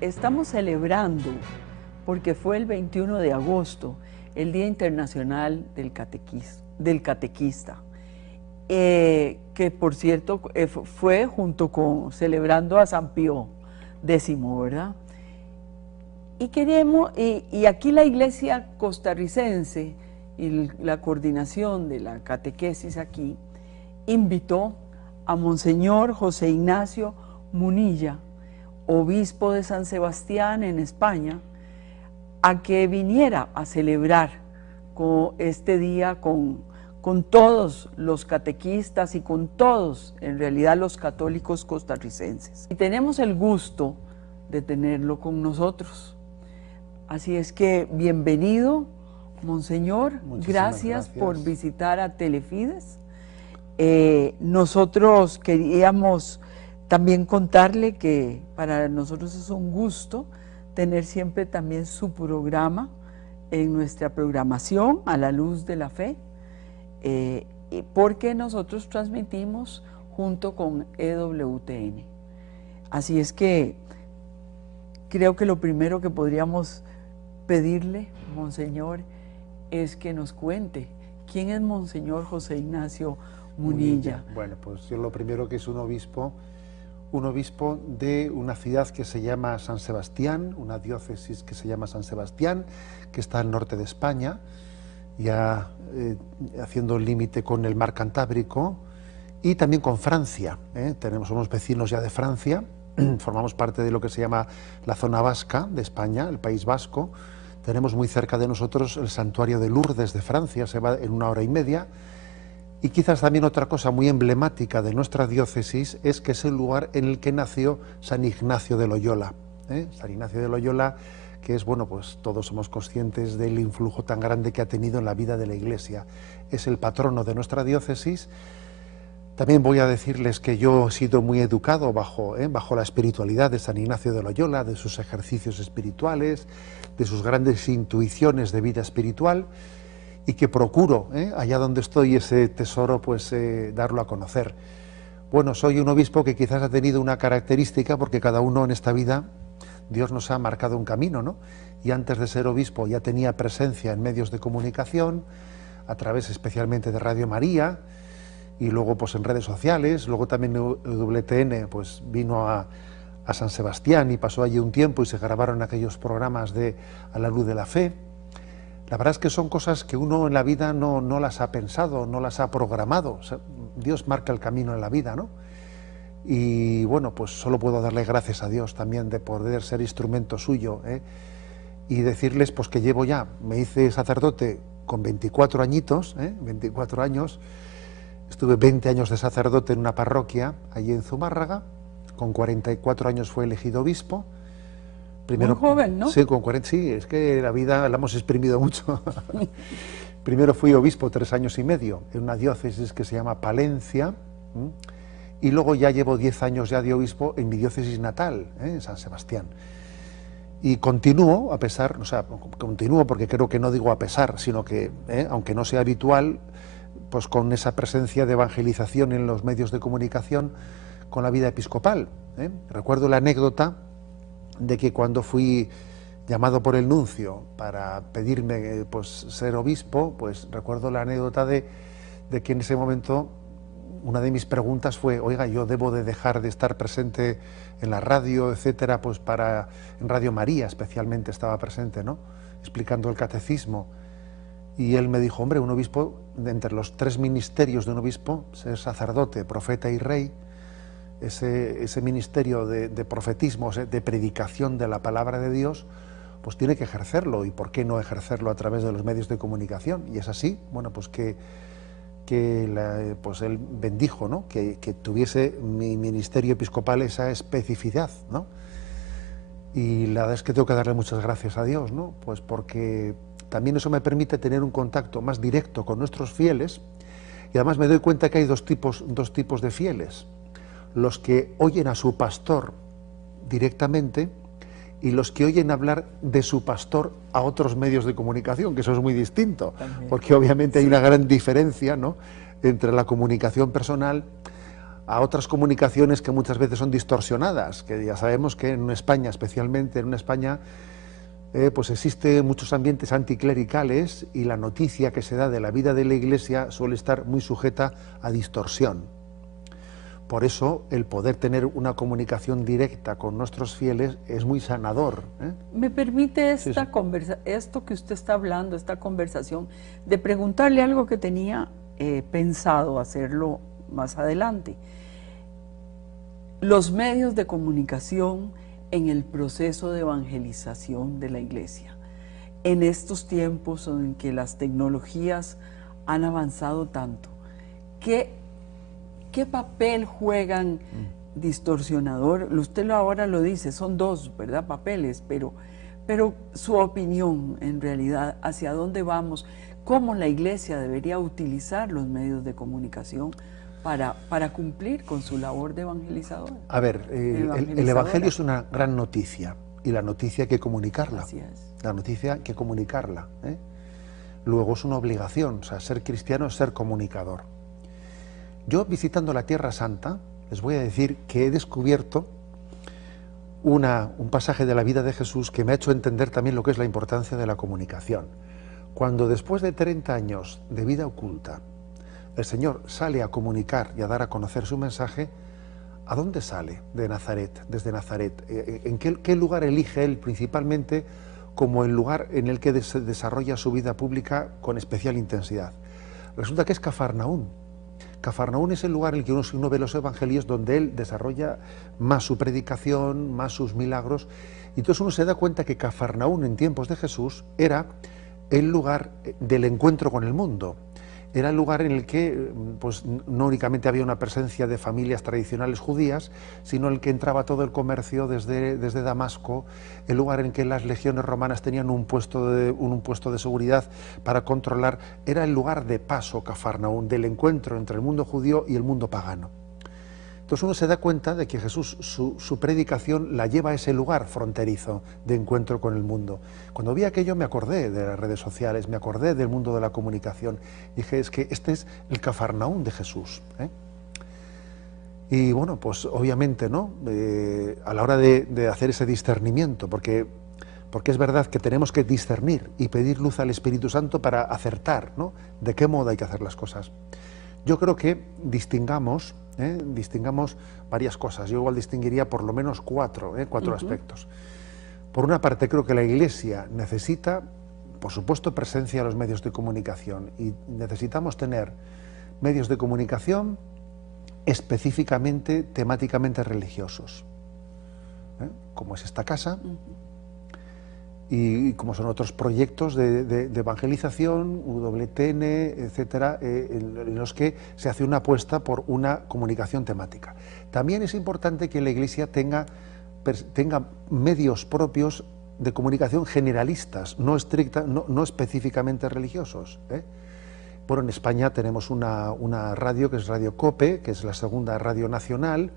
estamos celebrando, porque fue el 21 de agosto, el Día Internacional del Catequista, que por cierto fue junto con celebrando a San Pío X, ¿verdad? Y aquí la Iglesia costarricense y la coordinación de la catequesis aquí invitó a Monseñor José Ignacio Munilla, obispo de San Sebastián en España, a que viniera a celebrar este día con todos los catequistas y con todos, en realidad, los católicos costarricenses. Y tenemos el gusto de tenerlo con nosotros. Así es que, bienvenido, Monseñor. Gracias por visitar a Telefides. Nosotros queríamos también contarle que para nosotros es un gusto tener siempre también su programa en nuestra programación A la Luz de la Fe, porque nosotros transmitimos junto con EWTN. Así es que creo que lo primero que podríamos pedirle, Monseñor, es que nos cuente quién es Monseñor José Ignacio Munilla. Bueno, pues yo lo primero que es un obispo de una ciudad que se llama San Sebastián, una diócesis que se llama San Sebastián, que está al norte de España, ya haciendo el límite con el mar Cantábrico y también con Francia. Somos vecinos ya de Francia, formamos parte de lo que se llama la zona vasca de España, el País Vasco. Tenemos muy cerca de nosotros el santuario de Lourdes de Francia, se va en 1 hora y media. Y quizás también otra cosa muy emblemática de nuestra diócesis es que es el lugar en el que nació San Ignacio de Loyola. San Ignacio de Loyola, que es, bueno, pues todos somos conscientes del influjo tan grande que ha tenido en la vida de la Iglesia. Es el patrono de nuestra diócesis. También voy a decirles que yo he sido muy educado bajo la espiritualidad de San Ignacio de Loyola, de sus ejercicios espirituales, de sus grandes intuiciones de vida espiritual, y que procuro, allá donde estoy, ese tesoro, pues darlo a conocer. Bueno, soy un obispo que quizás ha tenido una característica, porque cada uno en esta vida, Dios nos ha marcado un camino, ¿no? Y antes de ser obispo ya tenía presencia en medios de comunicación, a través especialmente de Radio María, y luego pues en redes sociales. Luego también WTN pues vino a San Sebastián y pasó allí un tiempo y se grabaron aquellos programas de A la Luz de la Fe. La verdad es que son cosas que uno en la vida no las ha pensado, no las ha programado. O sea, Dios marca el camino en la vida, ¿no? Y bueno, pues solo puedo darle gracias a Dios también de poder ser instrumento suyo, y decirles pues que me hice sacerdote con 24 añitos, 24 años, estuve 20 años de sacerdote en una parroquia allí en Zumárraga, con 44 años fue elegido obispo. Primero, muy joven, ¿no? Sí, con 40, sí, es que la vida la hemos exprimido mucho. Primero fui obispo 3 años y medio en una diócesis que se llama Palencia, y luego ya llevo 10 años ya de obispo en mi diócesis natal, en San Sebastián. Y continúo, continúo porque creo que no digo a pesar, sino que, aunque no sea habitual, pues con esa presencia de evangelización en los medios de comunicación, con la vida episcopal. Recuerdo la anécdota de que cuando fui llamado por el nuncio para pedirme pues ser obispo, pues recuerdo la anécdota de que en ese momento una de mis preguntas fue: oiga, yo debo de dejar de estar presente en la radio, etcétera, pues en Radio María especialmente estaba presente, ¿no?, explicando el catecismo. Y él me dijo: hombre, un obispo, entre los 3 ministerios de un obispo, ser sacerdote, profeta y rey, ese ministerio de profetismo, de predicación de la palabra de Dios, pues tiene que ejercerlo. ¿Y por qué no ejercerlo a través de los medios de comunicación? Y es así, bueno, pues pues él bendijo, ¿no?, que tuviese mi ministerio episcopal esa especificidad, ¿no? Y la verdad es que tengo que darle muchas gracias a Dios, ¿no? Pues porque también eso me permite tener un contacto más directo con nuestros fieles, y además me doy cuenta que hay dos tipos de fieles: los que oyen a su pastor directamente y los que oyen hablar de su pastor a otros medios de comunicación, que eso es muy distinto, porque obviamente hay una gran diferencia, ¿no?, entre la comunicación personal a otras comunicaciones que muchas veces son distorsionadas, que ya sabemos que en España, especialmente en una España, pues existen muchos ambientes anticlericales y la noticia que se da de la vida de la Iglesia suele estar muy sujeta a distorsión. Por eso el poder tener una comunicación directa con nuestros fieles es muy sanador. ¿Me permite Sí, esto que usted está hablando, esta conversación, de preguntarle algo que tenía pensado hacerlo más adelante? Los medios de comunicación en el proceso de evangelización de la Iglesia, en estos tiempos en que las tecnologías han avanzado tanto, ¿qué papel juegan distorsionador? Usted ahora lo dice, son dos, ¿verdad?, papeles, pero su opinión en realidad, ¿hacia dónde vamos? ¿Cómo la Iglesia debería utilizar los medios de comunicación para cumplir con su labor de evangelizador? A ver, el Evangelio es una gran noticia y la noticia hay que comunicarla. Así es. La noticia hay que comunicarla. Luego es una obligación, o sea, ser cristiano es ser comunicador. Yo, visitando la Tierra Santa, les voy a decir que he descubierto un pasaje de la vida de Jesús que me ha hecho entender también lo que es la importancia de la comunicación. Cuando después de 30 años de vida oculta, el Señor sale a comunicar y a dar a conocer su mensaje, ¿a dónde sale de Nazaret, desde Nazaret? ¿En qué lugar elige Él principalmente como el lugar en el que desarrolla su vida pública con especial intensidad? Resulta que es Cafarnaún. Cafarnaún es el lugar en el que uno ve los evangelios donde Él desarrolla más su predicación, más sus milagros, y entonces uno se da cuenta que Cafarnaún en tiempos de Jesús era el lugar del encuentro con el mundo. Era el lugar en el que pues, no únicamente había una presencia de familias tradicionales judías, sino en el que entraba todo el comercio desde Damasco, el lugar en que las legiones romanas tenían un puesto de seguridad para controlar. Era el lugar de paso, Cafarnaún, del encuentro entre el mundo judío y el mundo pagano. Entonces uno se da cuenta de que Jesús, su predicación la lleva a ese lugar fronterizo de encuentro con el mundo. Cuando vi aquello me acordé de las redes sociales, me acordé del mundo de la comunicación. Dije, es que este es el Cafarnaún de Jesús. Y bueno, pues obviamente, ¿no? A la hora de hacer ese discernimiento, porque es verdad que tenemos que discernir y pedir luz al Espíritu Santo para acertar, ¿no?, de qué modo hay que hacer las cosas. Yo creo que distingamos varias cosas. Yo igual distinguiría por lo menos cuatro aspectos. Por una parte, creo que la Iglesia necesita, por supuesto, presencia en los medios de comunicación, y necesitamos tener medios de comunicación específicamente, temáticamente religiosos, como es esta casa, y como son otros proyectos de evangelización, WTN, etcétera, en los que se hace una apuesta por una comunicación temática. También es importante que la Iglesia tenga medios propios de comunicación generalistas, no específicamente religiosos. Bueno, en España tenemos una radio que es Radio COPE, que es la segunda radio nacional.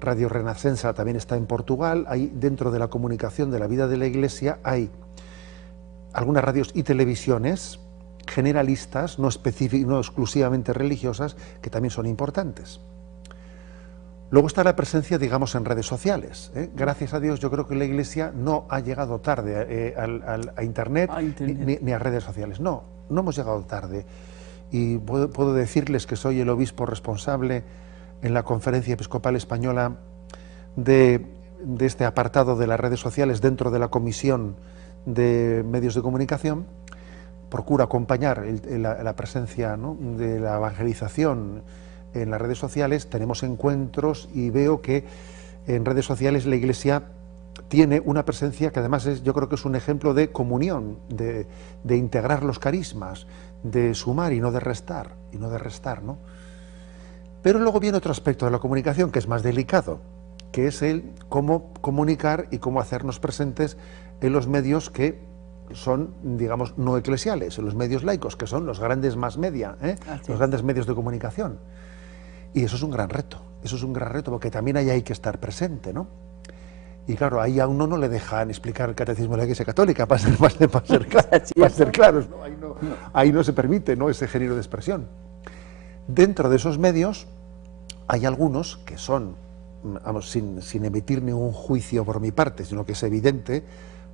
Radio Renascença también está en Portugal. Hay, dentro de la comunicación de la vida de la Iglesia, hay algunas radios y televisiones generalistas, no exclusivamente religiosas, que también son importantes. Luego está la presencia, digamos, en redes sociales. Gracias a Dios, yo creo que la Iglesia no ha llegado tarde a Internet, ni a redes sociales. No hemos llegado tarde. Y puedo decirles que soy el obispo responsable en la Conferencia Episcopal Española de este apartado de las redes sociales dentro de la Comisión de Medios de Comunicación. Procuro acompañar la presencia, ¿no?, de la evangelización en las redes sociales. Tenemos encuentros y veo que en redes sociales la Iglesia tiene una presencia que además yo creo que es un ejemplo de comunión, de integrar los carismas, de sumar y no de restar, ¿no? Pero luego viene otro aspecto de la comunicación que es más delicado, que es el cómo comunicar y cómo hacernos presentes en los medios que son, digamos, no eclesiales, en los medios laicos, que son los grandes mass media, los grandes medios de comunicación. Y eso es un gran reto, porque también ahí hay que estar presente, ¿no? Y claro, ahí a uno no le dejan explicar el catecismo de la Iglesia Católica, para ser claros, ¿no? Ahí no se permite, ¿no?, ese género de expresión. Dentro de esos medios hay algunos que son, vamos, sin emitir ningún juicio por mi parte, sino que es evidente,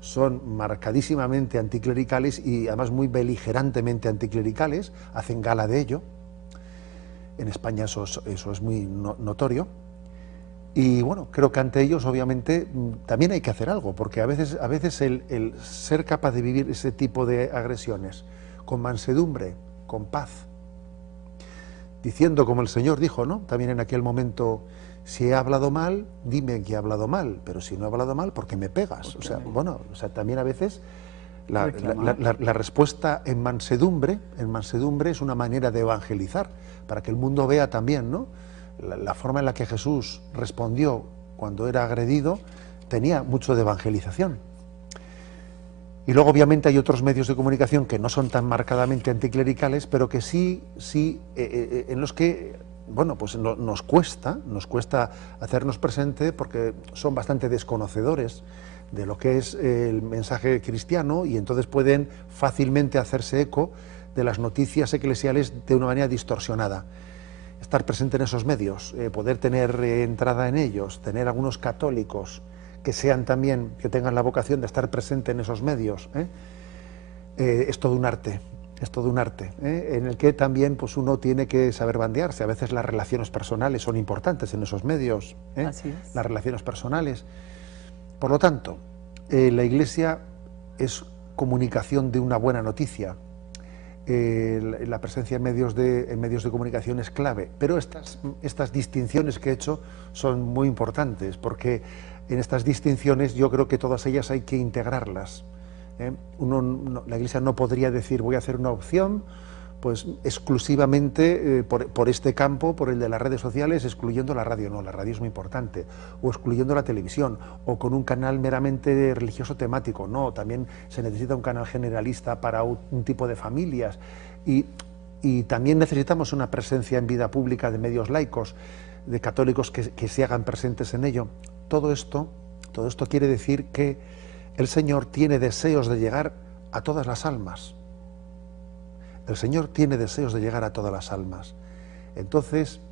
son marcadísimamente anticlericales y además muy beligerantemente anticlericales, hacen gala de ello. En España eso es muy notorio. Y bueno, creo que ante ellos obviamente también hay que hacer algo, porque a veces el ser capaz de vivir ese tipo de agresiones con mansedumbre, con paz, diciendo como el Señor dijo, ¿no? También en aquel momento, si he hablado mal, dime que he hablado mal, pero si no he hablado mal, ¿por qué me pegas? O sea, bueno, o sea, también a veces la respuesta en mansedumbre es una manera de evangelizar, para que el mundo vea también, ¿no? La forma en la que Jesús respondió cuando era agredido tenía mucho de evangelización. Y luego obviamente hay otros medios de comunicación que no son tan marcadamente anticlericales, pero que sí en los que, bueno, pues nos cuesta hacernos presente, porque son bastante desconocedores de lo que es el mensaje cristiano, y entonces pueden fácilmente hacerse eco de las noticias eclesiales de una manera distorsionada. Estar presente en esos medios, poder tener entrada en ellos, tener algunos católicos que sean también, que tengan la vocación de estar presente en esos medios, es todo un arte, en el que también pues uno tiene que saber bandearse. A veces las relaciones personales son importantes en esos medios, Así es. las relaciones personales. Por lo tanto, la Iglesia es comunicación de una buena noticia. La presencia en medios de comunicación es clave, pero estas distinciones que he hecho son muy importantes, porque en estas distinciones yo creo que todas ellas hay que integrarlas. La Iglesia no podría decir voy a hacer una opción pues exclusivamente por este campo, por el de las redes sociales, excluyendo la radio. No, la radio es muy importante, o excluyendo la televisión, o con un canal meramente religioso temático. No, también se necesita un canal generalista para un tipo de familias, y también necesitamos una presencia en vida pública de medios laicos, de católicos que se hagan presentes en ello. Todo esto quiere decir que el Señor tiene deseos de llegar a todas las almas. El Señor tiene deseos de llegar a todas las almas. Entonces,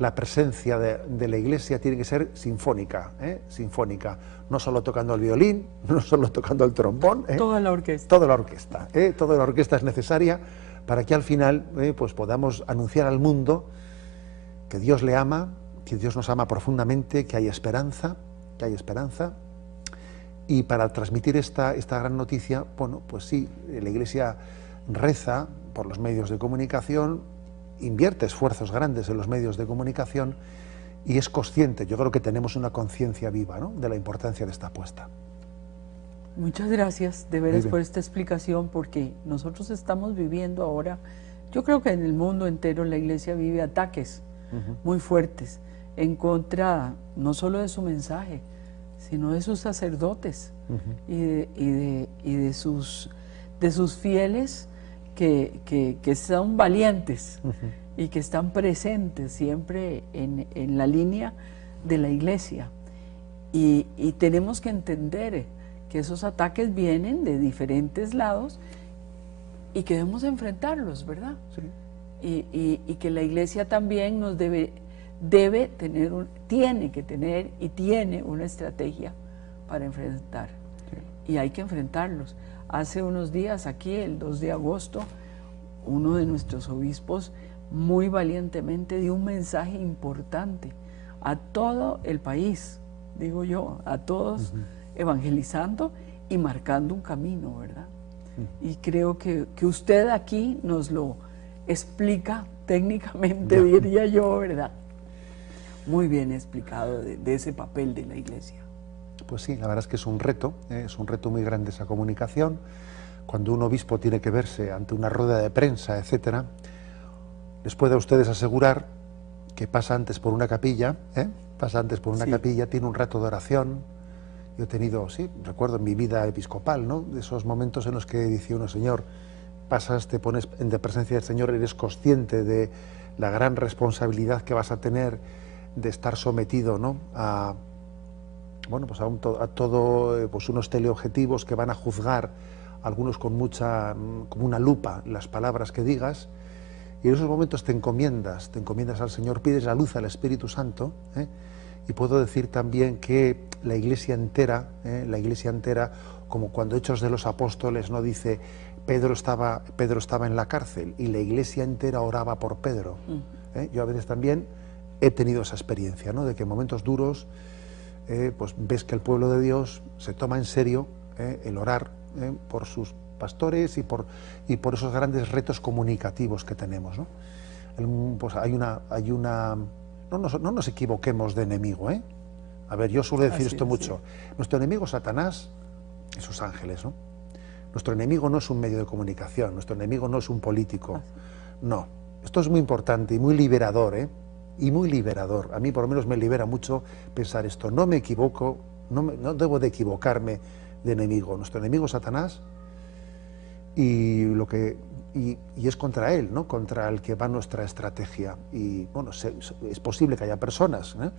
la presencia de la Iglesia tiene que ser sinfónica, sinfónica, no solo tocando el violín, no solo tocando el trombón. Toda la orquesta. Toda la orquesta. Toda la orquesta es necesaria para que al final pues podamos anunciar al mundo que Dios le ama, que Dios nos ama profundamente, que hay esperanza, y para transmitir esta gran noticia, bueno, pues sí, la Iglesia reza por los medios de comunicación, invierte esfuerzos grandes en los medios de comunicación y es consciente. Yo creo que tenemos una conciencia viva, ¿no?, de la importancia de esta apuesta. Muchas gracias de veras por esta explicación, porque nosotros estamos viviendo ahora, yo creo que en el mundo entero la Iglesia vive ataques muy fuertes en contra no solo de su mensaje, sino de sus sacerdotes y de sus fieles que son valientes y que están presentes siempre en la línea de la Iglesia. Y tenemos que entender que esos ataques vienen de diferentes lados y que debemos enfrentarlos, ¿verdad? Sí. Y que la Iglesia también nos tiene que tener y tiene una estrategia para enfrentar. Sí. Y hay que enfrentarlos. Hace unos días aquí, el 2 de agosto, uno de nuestros obispos muy valientemente dio un mensaje importante a todo el país, digo yo, a todos, evangelizando y marcando un camino, ¿verdad? Y creo que usted aquí nos lo explica técnicamente, diría yo, ¿verdad? Muy bien explicado de ese papel de la Iglesia. Pues sí, la verdad es que es un reto muy grande esa comunicación. Cuando un obispo tiene que verse ante una rueda de prensa, etcétera, les puedo a ustedes asegurar que pasa antes por una capilla, capilla, tiene un rato de oración. Yo he tenido, sí, recuerdo en mi vida episcopal, ¿no?, de esos momentos en los que dice uno, Señor, pasas, te pones en la presencia del Señor, eres consciente de la gran responsabilidad que vas a tener de estar sometido, ¿no?, a todo pues unos teleobjetivos que van a juzgar, algunos con una lupa, las palabras que digas, Y en esos momentos te encomiendas al Señor, pides la luz al Espíritu Santo, y puedo decir también que la Iglesia entera, como cuando Hechos de los Apóstoles no dice Pedro estaba en la cárcel y la Iglesia entera oraba por Pedro. Yo a veces también he tenido esa experiencia, ¿no? De que en momentos duros pues ves que el pueblo de Dios se toma en serio el orar por sus pastores y por esos grandes retos comunicativos que tenemos, ¿no? Pues no nos equivoquemos de enemigo, ¿eh? A ver, yo suelo decir esto mucho. Nuestro enemigo Satanás y sus ángeles, ¿no? Nuestro enemigo no es un medio de comunicación, nuestro enemigo no es un político. No, esto es muy importante y muy liberador, ¿eh? Y muy liberador. A mí por lo menos me libera mucho pensar esto. No me equivoco, no debo de equivocarme de enemigo. Nuestro enemigo es Satanás y es contra él, ¿no? Contra el que va nuestra estrategia. Y bueno, es posible que haya personas, ¿eh?,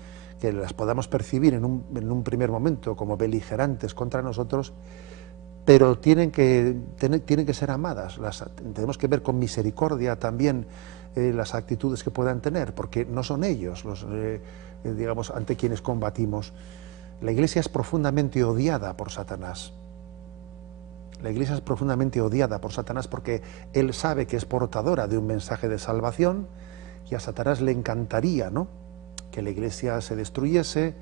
que las podamos percibir en un primer momento como beligerantes contra nosotros, pero tienen que ser amadas. Tenemos que ver con misericordia también las actitudes que puedan tener, porque no son ellos los digamos, ante quienes combatimos. La Iglesia es profundamente odiada por Satanás. La Iglesia es profundamente odiada por Satanás porque él sabe que es portadora de un mensaje de salvación, y a Satanás le encantaría, ¿no?, que la Iglesia se destruyese,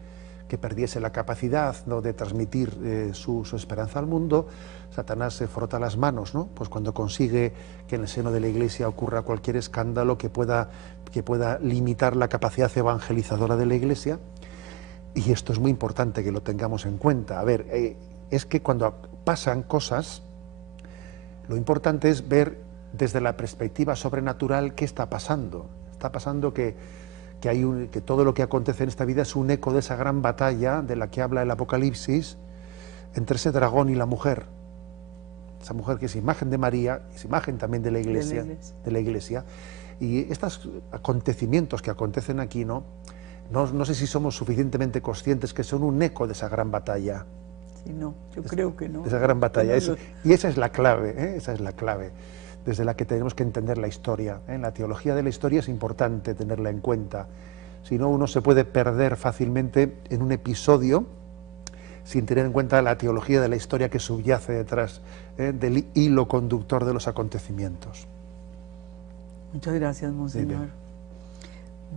que perdiese la capacidad, ¿no?, de transmitir su esperanza al mundo. Satanás se frota las manos, ¿no?, pues cuando consigue que en el seno de la Iglesia ocurra cualquier escándalo que pueda limitar la capacidad evangelizadora de la Iglesia. Y esto es muy importante que lo tengamos en cuenta. A ver, es que cuando pasan cosas, lo importante es ver desde la perspectiva sobrenatural qué está pasando. Está pasando que todo lo que acontece en esta vida es un eco de esa gran batalla de la que habla el Apocalipsis entre ese dragón y la mujer. Esa mujer que es imagen de María, es imagen también de la Iglesia. Y estos acontecimientos que acontecen aquí, no sé si somos suficientemente conscientes que son un eco de esa gran batalla. Sí, no, yo creo que no. De esa gran batalla. Y esa es la clave, esa es la clave desde la que tenemos que entender la historia. La teología de la historia es importante tenerla en cuenta. Si no, uno se puede perder fácilmente en un episodio sin tener en cuenta la teología de la historia que subyace detrás del hilo conductor de los acontecimientos. Muchas gracias, Monseñor.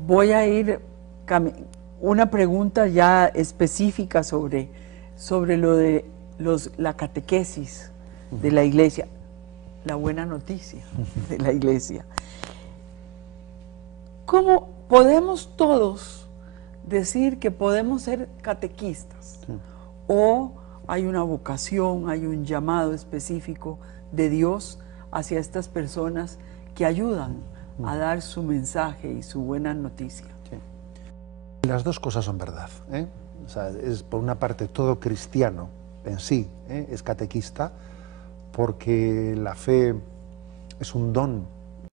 Voy a ir una pregunta ya específica sobre lo de la catequesis de la Iglesia, la buena noticia de la Iglesia. ¿Cómo podemos todos decir que podemos ser catequistas? Sí. ¿O hay una vocación, hay un llamado específico de Dios hacia estas personas que ayudan a dar su mensaje y su buena noticia? Sí. Las dos cosas son verdad, ¿eh? O sea, es por una parte todo cristiano en sí, es catequista, porque la fe es un don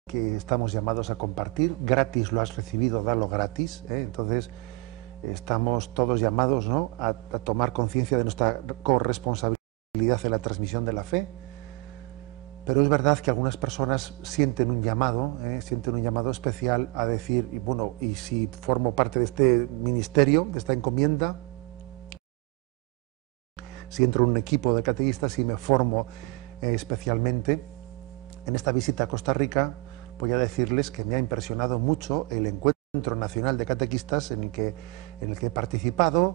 que estamos llamados a compartir, gratis lo has recibido, dalo gratis, entonces estamos todos llamados, ¿no?, a tomar conciencia de nuestra corresponsabilidad en la transmisión de la fe. Pero es verdad que algunas personas sienten un llamado especial a decir, y bueno, y si formo parte de este ministerio, de esta encomienda, si entro en un equipo de catequistas, si me formo especialmente. En esta visita a Costa Rica voy a decirles que me ha impresionado mucho el Encuentro Nacional de Catequistas en el que he participado,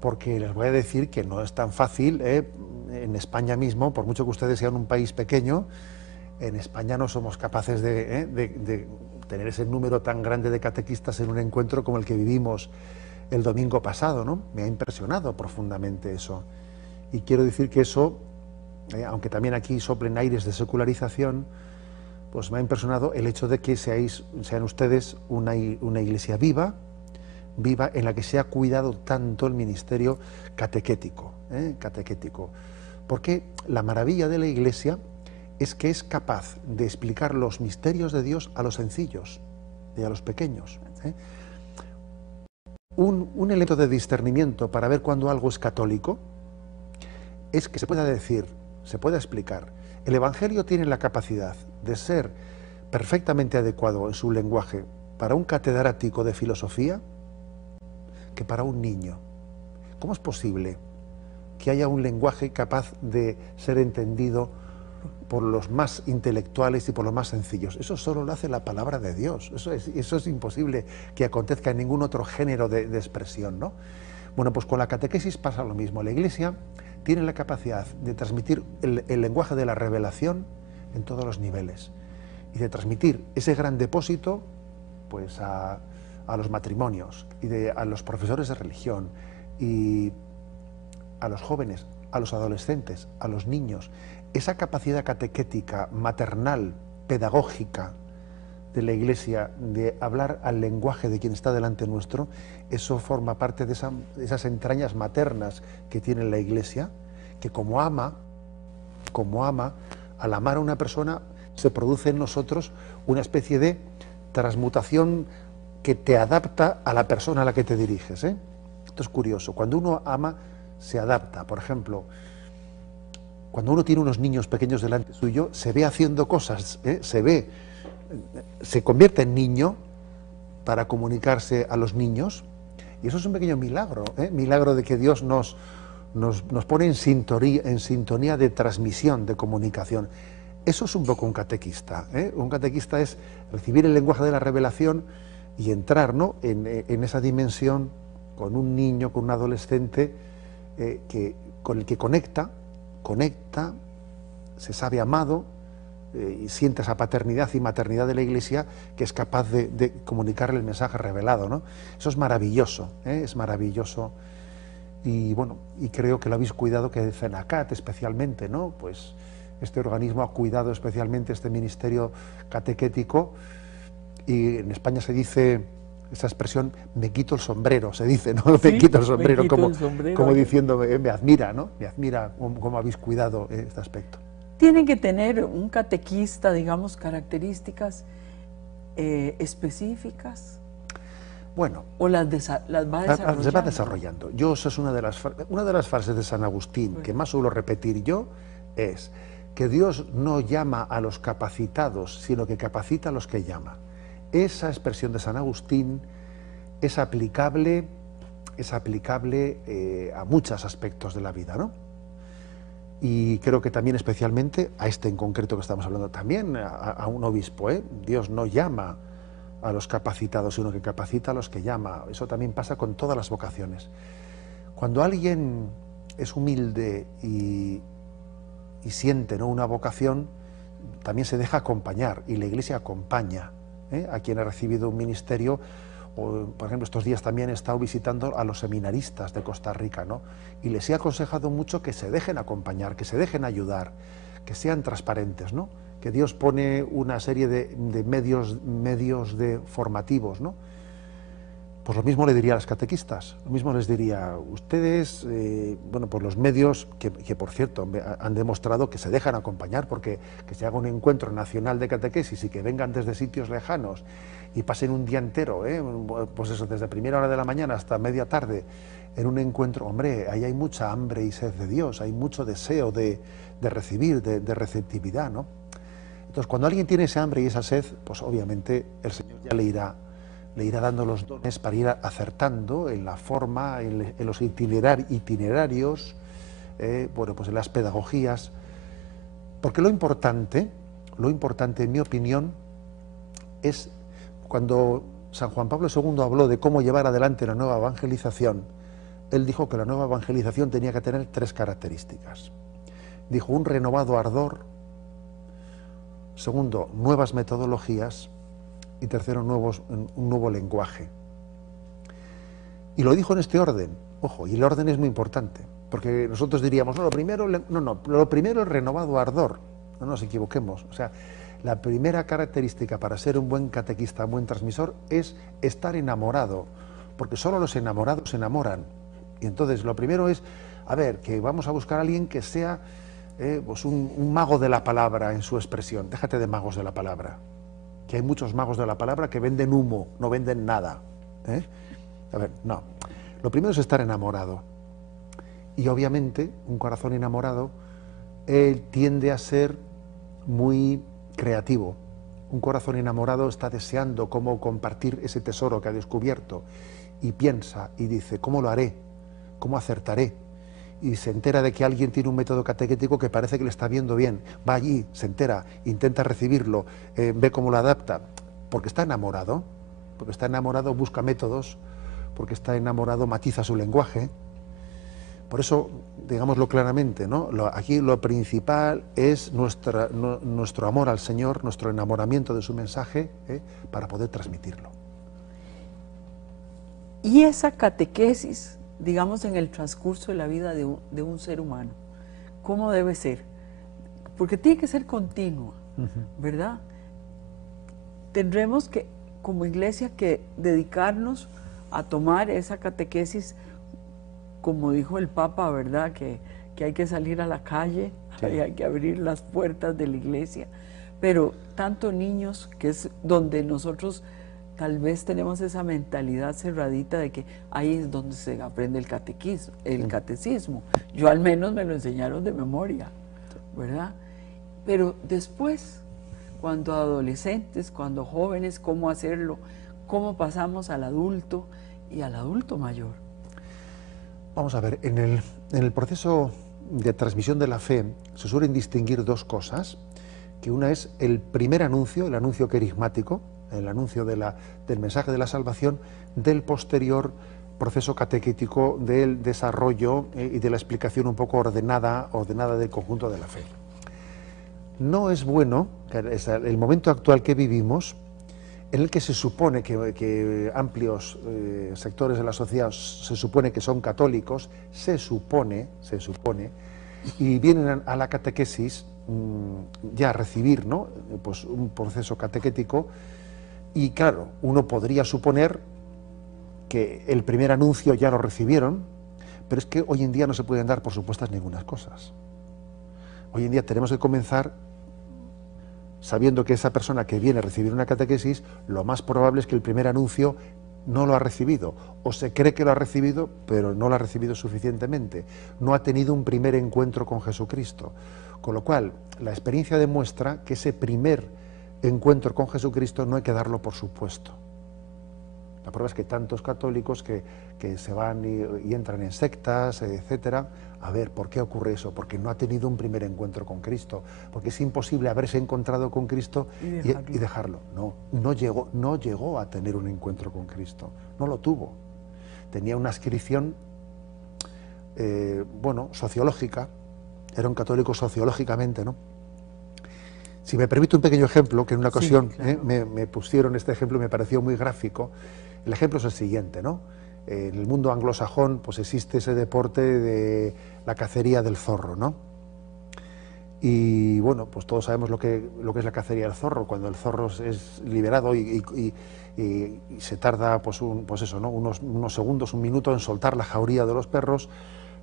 porque les voy a decir que no es tan fácil, en España mismo, por mucho que ustedes sean un país pequeño, en España no somos capaces de tener ese número tan grande de catequistas en un encuentro como el que vivimos el domingo pasado, ¿no? Me ha impresionado profundamente eso. Y quiero decir que eso, aunque también aquí soplen aires de secularización, pues me ha impresionado el hecho de que sean ustedes una iglesia viva en la que se ha cuidado tanto el ministerio catequético, porque la maravilla de la Iglesia es que es capaz de explicar los misterios de Dios a los sencillos y a los pequeños. Un elemento de discernimiento para ver cuando algo es católico es que se pueda decir, se pueda explicar. El Evangelio tiene la capacidad de ser perfectamente adecuado en su lenguaje para un catedrático de filosofía que para un niño. ¿Cómo es posible que haya un lenguaje capaz de ser entendido por los más intelectuales y por los más sencillos? Eso solo lo hace la palabra de Dios. Eso es imposible que acontezca en ningún otro género de expresión, ¿no? Bueno, pues con la catequesis pasa lo mismo. La Iglesia tiene la capacidad de transmitir el lenguaje de la revelación en todos los niveles y de transmitir ese gran depósito pues a los matrimonios y a los profesores de religión y a los jóvenes, a los adolescentes, a los niños. Esa capacidad catequética, maternal, pedagógica de la Iglesia de hablar al lenguaje de quien está delante nuestro, eso forma parte de esas entrañas maternas que tiene la Iglesia, que como ama, al amar a una persona, se produce en nosotros una especie de transmutación que te adapta a la persona a la que te diriges, ¿eh? Esto es curioso. Cuando uno ama, se adapta. Por ejemplo, cuando uno tiene unos niños pequeños delante suyo, se ve haciendo cosas, ¿eh? Se convierte en niño para comunicarse a los niños, y eso es un pequeño milagro, ¿eh? Milagro de que Dios nos pone en sintonía de transmisión, de comunicación. Eso es un poco un catequista, ¿eh? Un catequista es recibir el lenguaje de la revelación y entrar, ¿no?, en esa dimensión con un niño, con un adolescente, con el que conecta, se sabe amado, y siente esa paternidad y maternidad de la Iglesia, que es capaz de comunicarle el mensaje revelado, ¿no? Eso es maravilloso, ¿eh? Es maravilloso. Y bueno, y creo que lo habéis cuidado, que CENACAT especialmente, ¿no? Pues este organismo ha cuidado especialmente este ministerio catequético, y en España se dice esa expresión, me quito el sombrero, se dice, ¿no? Sí, me quito el sombrero, como diciendo, me admira, ¿no? Me admira cómo habéis cuidado este aspecto. Tiene que tener un catequista, digamos, características específicas. Bueno, ¿O las va desarrollando? Se va desarrollando. Yo, eso es una de las frases de San Agustín, que más suelo repetir yo, es que Dios no llama a los capacitados, sino que capacita a los que llama. Esa expresión de San Agustín es aplicable a muchos aspectos de la vida, ¿no? Y creo que también especialmente a este en concreto que estamos hablando, también a un obispo, ¿eh? Dios no llama a los capacitados, sino que capacita a los que llama. Eso también pasa con todas las vocaciones. Cuando alguien es humilde y siente, ¿no?, una vocación, también se deja acompañar, y la Iglesia acompaña, ¿eh?, a quien ha recibido un ministerio. Por ejemplo, estos días también he estado visitando a los seminaristas de Costa Rica, ¿no? Y les he aconsejado mucho que se dejen acompañar, que se dejen ayudar, que sean transparentes, ¿no? Que Dios pone una serie de medios formativos, ¿no? Pues lo mismo le diría a los catequistas, lo mismo les diría, ustedes, bueno, pues los medios que por cierto han demostrado que se dejan acompañar, porque que se haga un encuentro nacional de catequesis y que vengan desde sitios lejanos y pasen un día entero, pues eso, desde primera hora de la mañana hasta media tarde, en un encuentro, hombre, ahí hay mucha hambre y sed de Dios, hay mucho deseo de recibir, de receptividad, ¿no? Entonces, cuando alguien tiene esa hambre y esa sed, pues obviamente el Señor ya le irá dando los dones para ir acertando en la forma, en los itinerarios, bueno, pues en las pedagogías. Porque lo importante, en mi opinión, es cuando San Juan Pablo II habló de cómo llevar adelante la nueva evangelización, él dijo que la nueva evangelización tenía que tener 3 características. Dijo, un renovado ardor; segundo, nuevas metodologías; y tercero, un nuevo lenguaje. Y lo dijo en este orden. Ojo, y el orden es muy importante, porque nosotros diríamos, lo primero es renovado ardor. No nos equivoquemos. O sea, la primera característica para ser un buen catequista, un buen transmisor, es estar enamorado, porque solo los enamorados se enamoran. Y entonces lo primero es, a ver, que vamos a buscar a alguien que sea pues un mago de la palabra en su expresión. Déjate de magos de la palabra, que hay muchos magos de la palabra que venden humo, no venden nada, ¿eh? A ver, no. Lo primero es estar enamorado. Y obviamente, un corazón enamorado tiende a ser muy creativo, Un corazón enamorado está deseando cómo compartir ese tesoro que ha descubierto y piensa y dice, ¿cómo lo haré? ¿Cómo acertaré? Y se entera de que alguien tiene un método catequético que parece que le está viendo bien. Va allí, se entera, intenta recibirlo, ve cómo lo adapta. Porque está enamorado, busca métodos, porque está enamorado matiza su lenguaje. Por eso, digámoslo claramente, ¿no? Aquí lo principal es nuestro amor al Señor, nuestro enamoramiento de su mensaje, para poder transmitirlo. Y esa catequesis, digamos, en el transcurso de la vida de un ser humano, ¿cómo debe ser? Porque tiene que ser continua, ¿verdad? Tendremos que, como iglesia, que dedicarnos a tomar esa catequesis, como dijo el Papa, ¿verdad? Que hay que salir a la calle, sí, hay que abrir las puertas de la iglesia. Pero tanto niños, que es donde nosotros tal vez tenemos esa mentalidad cerradita de que ahí es donde se aprende el catecismo. Yo al menos me lo enseñaron de memoria, ¿verdad? Pero después, cuando adolescentes, cuando jóvenes, cómo hacerlo, cómo pasamos al adulto y al adulto mayor. Vamos a ver, en el proceso de transmisión de la fe se suelen distinguir dos cosas, que una es el primer anuncio, el anuncio querigmático, el anuncio del mensaje de la salvación, del posterior proceso catequético del desarrollo y de la explicación un poco ordenada del conjunto de la fe. No es bueno, el momento actual que vivimos, en el que se supone que amplios sectores de la sociedad se supone que son católicos, se supone, y vienen a la catequesis ya a recibir, ¿no? Pues un proceso catequético, y claro, uno podría suponer que el primer anuncio ya lo recibieron, pero es que hoy en día no se pueden dar por supuestas ninguna cosas. Hoy en día tenemos que comenzar sabiendo que esa persona que viene a recibir una catequesis, lo más probable es que el primer anuncio no lo ha recibido, o se cree que lo ha recibido, pero no lo ha recibido suficientemente, no ha tenido un primer encuentro con Jesucristo. Con lo cual, la experiencia demuestra que ese primer encuentro con Jesucristo no hay que darlo por supuesto. La prueba es que tantos católicos que se van y entran en sectas, etcétera. A ver, ¿por qué ocurre eso? Porque no ha tenido un primer encuentro con Cristo, porque es imposible haberse encontrado con Cristo y dejarlo. No llegó a tener un encuentro con Cristo, no lo tuvo. Tenía una adscripción, sociológica, era un católico sociológicamente, ¿no? Si me permite un pequeño ejemplo, que en una ocasión, sí, claro, me pusieron este ejemplo y me pareció muy gráfico. El ejemplo es el siguiente, ¿no? En el mundo anglosajón pues existe ese deporte de la cacería del zorro, ¿no? Y bueno, pues todos sabemos lo que es la cacería del zorro, cuando el zorro es liberado y se tarda pues eso, ¿no? unos segundos, un minuto en soltar la jauría de los perros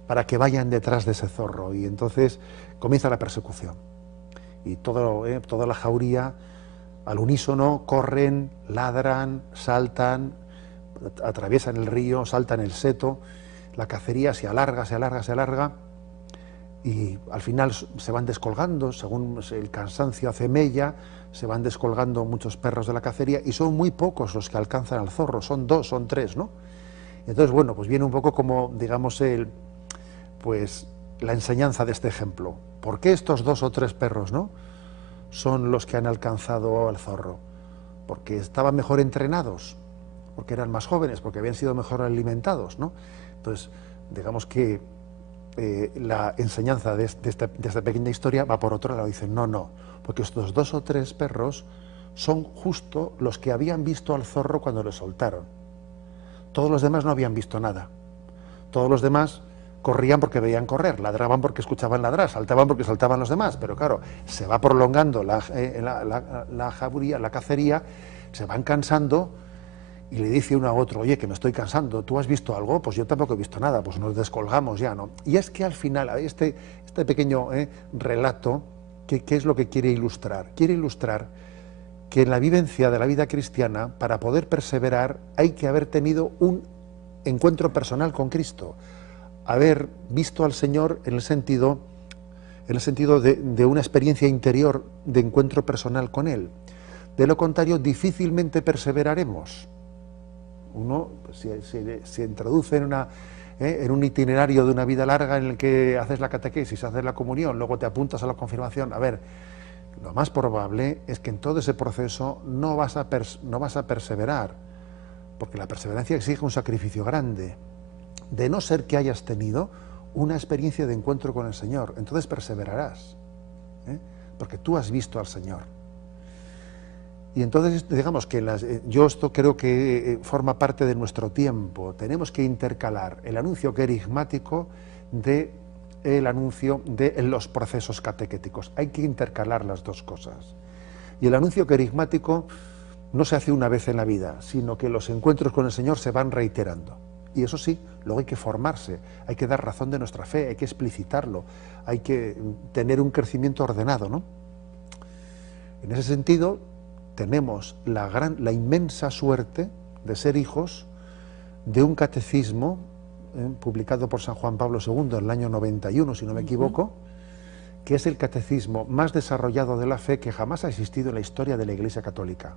para que vayan detrás de ese zorro, y entonces comienza la persecución. Y toda la jauría al unísono corren, ladran, saltan, atraviesan el río, saltan el seto, la cacería se alarga y al final se van descolgando, según el cansancio hace mella, se van descolgando muchos perros de la cacería y son muy pocos los que alcanzan al zorro, son 2, son 3, ¿no? Entonces, bueno, pues viene un poco como, digamos, la enseñanza de este ejemplo. ¿Por qué estos 2 o 3 perros, no, son los que han alcanzado al zorro? Porque estaban mejor entrenados, porque eran más jóvenes, porque habían sido mejor alimentados, ¿no? Entonces, digamos que la enseñanza de esta pequeña historia va por otro lado. Dicen, no, porque estos 2 o 3 perros son justo los que habían visto al zorro cuando le soltaron. Todos los demás no habían visto nada. Todos los demás corrían porque veían correr, ladraban porque escuchaban ladrar, saltaban porque saltaban los demás, pero claro, se va prolongando la jauría, la cacería, se van cansando y le dice uno a otro, oye, que me estoy cansando, ¿tú has visto algo? Pues yo tampoco he visto nada, pues nos descolgamos ya, ¿no? Y es que al final, este pequeño relato, ¿qué es lo que quiere ilustrar? Quiere ilustrar que en la vivencia de la vida cristiana, para poder perseverar, hay que haber tenido un encuentro personal con Cristo, haber visto al Señor en el sentido de una experiencia interior de encuentro personal con Él. De lo contrario, difícilmente perseveraremos. Uno pues, se introduce en un itinerario de una vida larga en el que haces la catequesis, haces la comunión, luego te apuntas a la confirmación. A ver, lo más probable es que en todo ese proceso no vas a perseverar, porque la perseverancia exige un sacrificio grande, de no ser que hayas tenido una experiencia de encuentro con el Señor. Entonces perseverarás, porque tú has visto al Señor. Y entonces, digamos que yo esto creo que forma parte de nuestro tiempo. Tenemos que intercalar el anuncio querigmático del anuncio de los procesos catequéticos. Hay que intercalar las dos cosas. Y el anuncio querigmático no se hace una vez en la vida, sino que los encuentros con el Señor se van reiterando. Y eso sí, luego hay que formarse, hay que dar razón de nuestra fe, hay que explicitarlo, hay que tener un crecimiento ordenado, ¿no? En ese sentido, tenemos la inmensa suerte de ser hijos de un catecismo publicado por San Juan Pablo II en el año 91, si no me equivoco, que es el catecismo más desarrollado de la fe que jamás ha existido en la historia de la Iglesia Católica,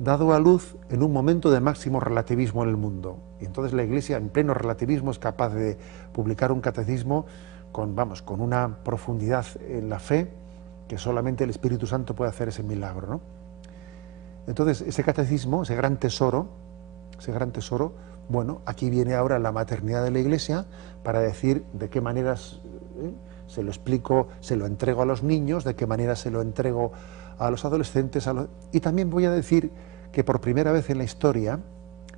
dado a luz en un momento de máximo relativismo en el mundo. Y entonces la Iglesia, en pleno relativismo, es capaz de publicar un catecismo con una profundidad en la fe que solamente el Espíritu Santo puede hacer ese milagro, ¿no? Entonces, ese catecismo, ese gran tesoro, bueno, aquí viene ahora la maternidad de la Iglesia para decir de qué maneras se lo explico, se lo entrego a los niños, de qué manera se lo entrego a los adolescentes, y también voy a decir que por primera vez en la historia,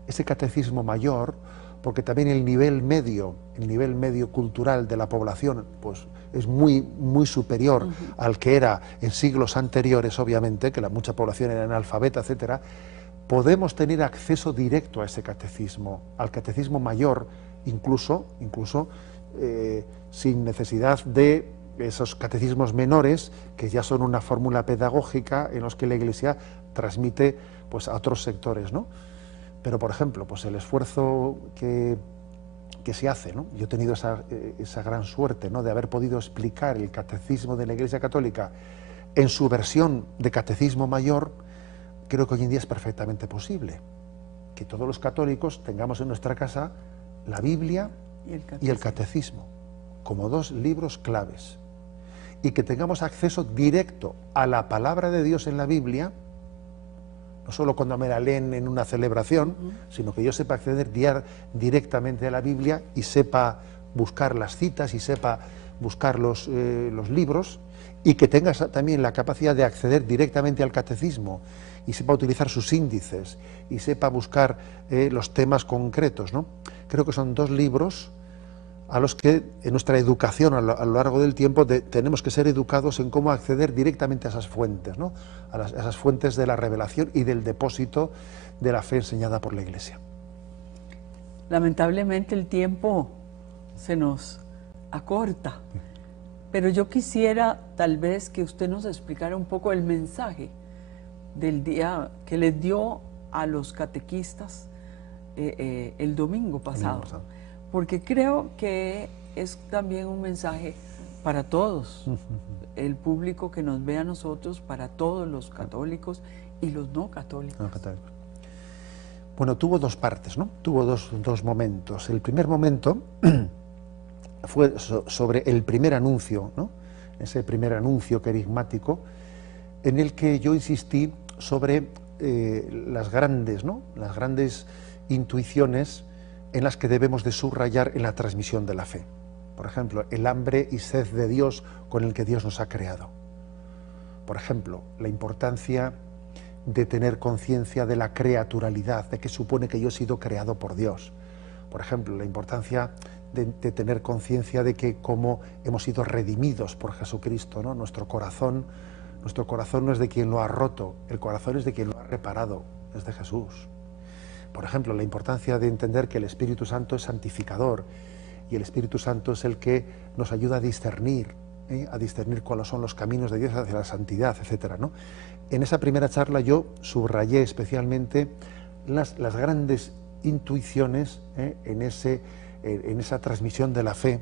ese catecismo mayor, porque también el nivel medio cultural de la población, pues es muy, muy superior al que era en siglos anteriores, obviamente, que mucha población era analfabeta, etcétera. Podemos tener acceso directo a ese catecismo, al catecismo mayor, incluso sin necesidad de esos catecismos menores, que ya son una fórmula pedagógica en los que la Iglesia transmite pues, a otros sectores, ¿no? Pero, por ejemplo, pues el esfuerzo que se hace, ¿no? Yo he tenido esa gran suerte, ¿no?, de haber podido explicar el catecismo de la Iglesia Católica en su versión de catecismo mayor. Creo que hoy en día es perfectamente posible que todos los católicos tengamos en nuestra casa la Biblia y el catecismo como dos libros claves, y que tengamos acceso directo a la palabra de Dios en la Biblia, no solo cuando me la leen en una celebración, sino que yo sepa acceder directamente a la Biblia y sepa buscar las citas y sepa buscar los libros, y que tenga también la capacidad de acceder directamente al catecismo y sepa utilizar sus índices y sepa buscar los temas concretos, ¿no? Creo que son dos libros a los que en nuestra educación a lo largo del tiempo tenemos que ser educados en cómo acceder directamente a esas fuentes, ¿no? A esas fuentes de la revelación y del depósito de la fe enseñada por la Iglesia. Lamentablemente el tiempo se nos acorta, pero yo quisiera tal vez que usted nos explicara un poco el mensaje del día que les dio a los catequistas el domingo pasado. Porque creo que es también un mensaje para todos, el público que nos ve a nosotros, para todos los católicos y los no católicos. Bueno, tuvo dos partes, ¿no? Tuvo dos momentos. El primer momento fue sobre el primer anuncio, ¿no? Ese primer anuncio querigmático, en el que yo insistí sobre las grandes intuiciones en las que debemos de subrayar en la transmisión de la fe. Por ejemplo, el hambre y sed de Dios con el que Dios nos ha creado. Por ejemplo, la importancia de tener conciencia de la creaturalidad, de que supone que yo he sido creado por Dios. Por ejemplo, la importancia de tener conciencia de que como hemos sido redimidos por Jesucristo, ¿no? Nuestro corazón no es de quien lo ha roto, el corazón es de quien lo ha reparado, es de Jesús. Por ejemplo, la importancia de entender que el Espíritu Santo es santificador y el Espíritu Santo es el que nos ayuda a discernir cuáles son los caminos de Dios hacia la santidad, etcétera, ¿no? En esa primera charla yo subrayé especialmente las grandes intuiciones en esa transmisión de la fe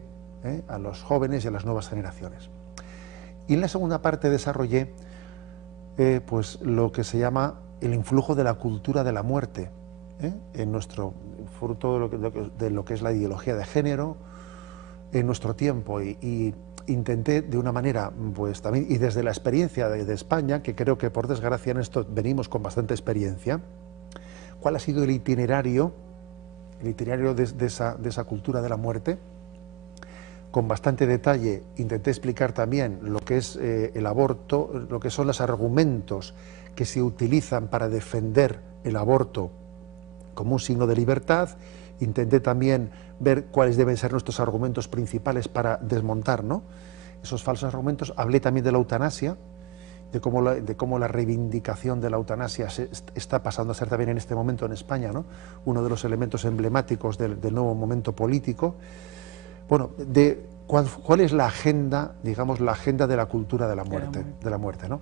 a los jóvenes y a las nuevas generaciones. Y en la segunda parte desarrollé pues lo que se llama el influjo de la cultura de la muerte, en nuestro, fruto de lo que es la ideología de género en nuestro tiempo, y intenté de una manera, pues también, y desde la experiencia de España, que creo que por desgracia en esto venimos con bastante experiencia, cuál ha sido el itinerario de esa cultura de la muerte. Con bastante detalle intenté explicar también lo que es el aborto, lo que son los argumentos que se utilizan para defender el aborto como un signo de libertad. Intenté también ver cuáles deben ser nuestros argumentos principales para desmontar, ¿no?, esos falsos argumentos. Hablé también de la eutanasia, de cómo la reivindicación de la eutanasia está pasando a ser también en este momento en España, ¿no?, uno de los elementos emblemáticos del nuevo momento político. Bueno, cuál es la agenda, digamos, la agenda de la cultura de la muerte, ¿no?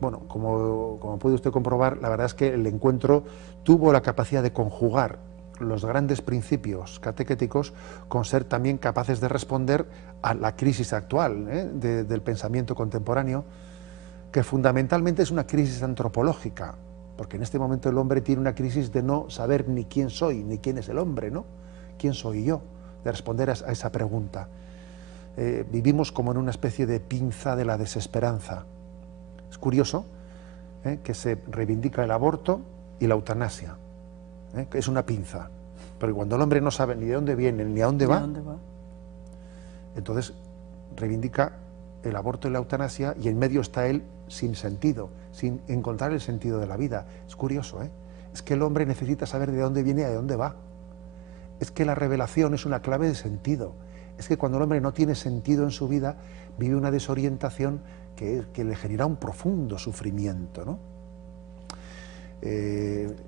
Bueno, como puede usted comprobar, la verdad es que el encuentro tuvo la capacidad de conjugar los grandes principios catequéticos con ser también capaces de responder a la crisis actual, del pensamiento contemporáneo, que fundamentalmente es una crisis antropológica, porque en este momento el hombre tiene una crisis de no saber ni quién soy, ni quién es el hombre, ¿no? ¿Quién soy yo? De responder a esa pregunta. Vivimos como en una especie de pinza de la desesperanza. Es curioso que se reivindica el aborto y la eutanasia, que es una pinza, pero cuando el hombre no sabe ni de dónde viene ni a dónde va, entonces reivindica el aborto y la eutanasia, y en medio está él sin sentido, sin encontrar el sentido de la vida. Es curioso, es que el hombre necesita saber de dónde viene y a dónde va. Es que la revelación es una clave de sentido. Es que cuando el hombre no tiene sentido en su vida, vive una desorientación que le genera un profundo sufrimiento, ¿no?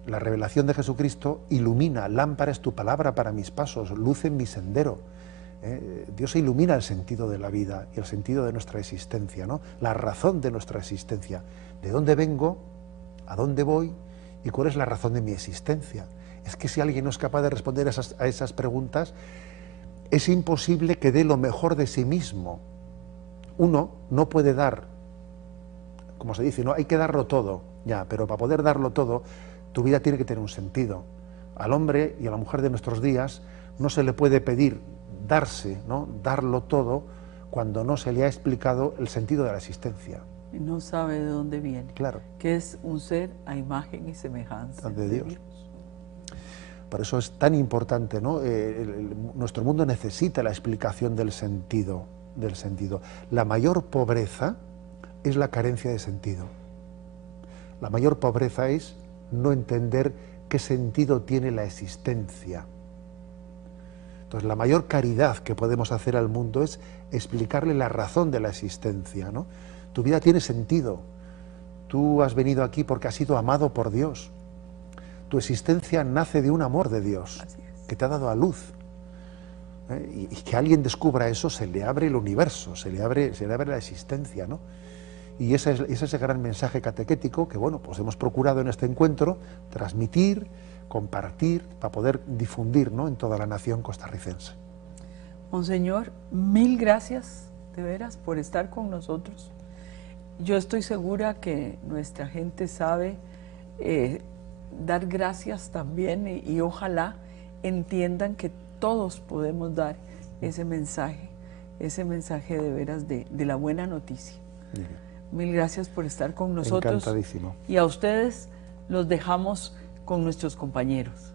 La revelación de Jesucristo ilumina: lámpara es tu palabra para mis pasos, luz en mi sendero. Dios ilumina el sentido de la vida y el sentido de nuestra existencia, ¿no?, la razón de nuestra existencia. ¿De dónde vengo? ¿A dónde voy? ¿Y cuál es la razón de mi existencia? Es que si alguien no es capaz de responder a esas preguntas, es imposible que dé lo mejor de sí mismo. Uno no puede dar, como se dice, no hay que darlo todo, ya, pero para poder darlo todo, tu vida tiene que tener un sentido. Al hombre y a la mujer de nuestros días no se le puede pedir darse, ¿no?, darlo todo, cuando no se le ha explicado el sentido de la existencia. Y no sabe de dónde viene. Claro. Que es un ser a imagen y semejanza de Dios. Por eso es tan importante, ¿no? Nuestro mundo necesita la explicación del sentido. La mayor pobreza es la carencia de sentido. La mayor pobreza es no entender qué sentido tiene la existencia. Entonces, la mayor caridad que podemos hacer al mundo es explicarle la razón de la existencia, ¿no? Tu vida tiene sentido. Tú has venido aquí porque has sido amado por Dios. Tu existencia nace de un amor de Dios que te ha dado a luz. Y que alguien descubra eso, se le abre el universo, se le abre la existencia, ¿no? Y ese es ese gran mensaje catequético que, bueno, pues hemos procurado en este encuentro transmitir, compartir, para poder difundir, ¿no?, en toda la nación costarricense. Monseñor, mil gracias, de veras, por estar con nosotros. Yo estoy segura que nuestra gente sabe dar gracias también, y ojalá entiendan que todos podemos dar ese mensaje de veras de la buena noticia. Bien. Mil gracias por estar con nosotros. Encantadísimo. Y a ustedes los dejamos con nuestros compañeros.